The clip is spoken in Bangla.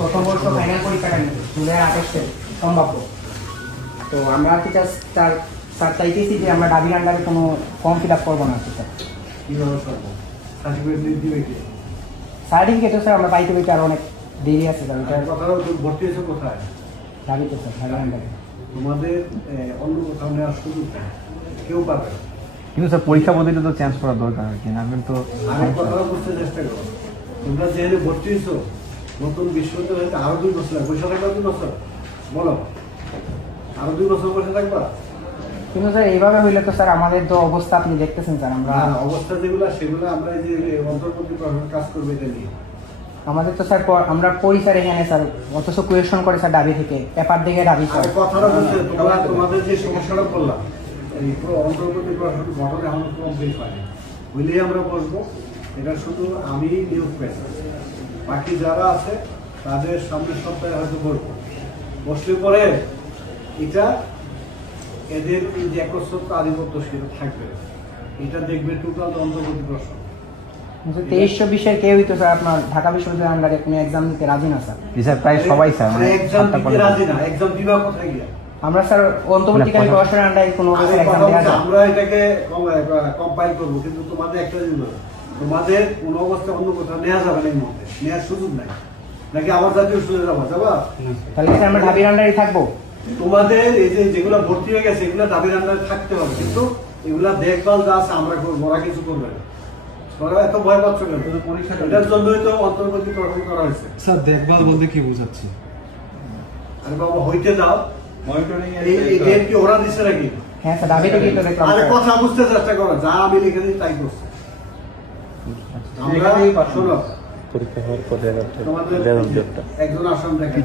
প্রথম বর্ষ ফাইনাল পরীক্ষাটা নিতে জুলাই 28 সম্ভাব্য। তো আমরা আর কি স্যার চাইতেছি যে আমরা ডাবির আন্ডারে কোনো ফর্ম ফিল আপ করবো না আর কি স্যার। সার্টিফিকেট স্যার আমরা পাইতে পাইতে আর অনেক দেরি আছে স্যার। ভর্তি হয়েছে কোথায়? ডাবিতে স্যার, ডাবির আন্ডারে। তোমাদের অন্য কোথাও নেওয়ার সুযোগ নেই, কেউ পাবে না। কিন্তু স্যার পরীক্ষা পদ্ধতি তো চেঞ্জ করা দরকার আর কি, না তো আমি কথাটা বুঝতে চেষ্টা করো। তোমরা যেখানে ভর্তি হয়েছো নতুন বিশ্ববিদ্যালয়ে আরো 2 বছর লাগবে, বসে থাকবা 2 বছর, বলো আরো 2 বছর বসে থাকবা? কিন্তু স্যার এইভাবে হইলে তো স্যার আমাদের তো অবস্থা আপনি দেখতেছেন স্যার। আমরা অবস্থা যেগুলো সেগুলো আমরা এই যে অন্তর্বর্তী কাজ করবে এটা নিয়ে আমাদের তো স্যার আমরা পরীক্ষার এখানে স্যার অথচ কোয়েশন করে স্যার ডাবি থেকে পেপার দেখে ডাবি স্যার। কথাটা বলছে তোমরা তোমাদের যে সমস্যাটা বললাম এই অন্তর্বর্তী ঘটনা এখন কমপ্লিট হয়নি, হইলেই আমরা বসবো। এটা শুধু আমি নিয়োগ পেয়েছি, বাকি যারা আছে তাদের সামনের সপ্তাহে হয়তো বসবো। বসলে পরে এটা এদের এই যে একচ্ছত্র আধিপত্য সেটা থাকবে, এটা দেখবে টোটাল অন্তর্বর্তী প্রশ্ন। 23-24 কেউই তো স্যার আপনার ঢাকা বিশ্ববিদ্যালয়ের আন্ডারে কোনো এক্সাম দিতে রাজি না স্যার। স্যার প্রায় সবাই স্যার এক্সাম দিতে রাজি না, এক্সাম দিবা কোথায় গিয়া? আমরা স্যার অন্তর্বর্তীকালীন প্রশাসনের আন্ডারে কোনো এক্সাম দেওয়া যায়। আমরা এটাকে কম্পাইল করবো, কিন্তু তোমাদের একটা জিনিস তোমাদের কোনো অবস্থা অন্য কোথাও নেওয়া যাবে না, এই মধ্যে নেওয়ার সুযোগ নাই। নাকি আবার জাতীয় সুযোগ যাবা? তাহলে আমরা ঢাবির আন্ডারে থাকবো। তোমাদের এই যে যেগুলো ভর্তি হয়ে গেছে এগুলো ঢাবির আন্ডারে থাকতে হবে, কিন্তু এগুলা দেখভাল যা আছে আমরা করবো, ওরা কিছু করবে না। তোরা এত ভয় পাচ্ছ কেন? এটার জন্যই তো অন্তর্বর্তী গঠন করা হয়েছে। স্যার দেখভাল বলতে কি বোঝাচ্ছে? আরে বাবা হইতে দাও, মনিটরিং কি ওরা দিচ্ছে নাকি? হ্যাঁ স্যার, ডাবি থেকে তো দেখলাম। আরে কথা বুঝতে চেষ্টা করো, যা আমি লিখে দিই তাই করছে। আমরা শোনো, পরীক্ষা হওয়ার পরে তোমাদের একজন আসন দেখে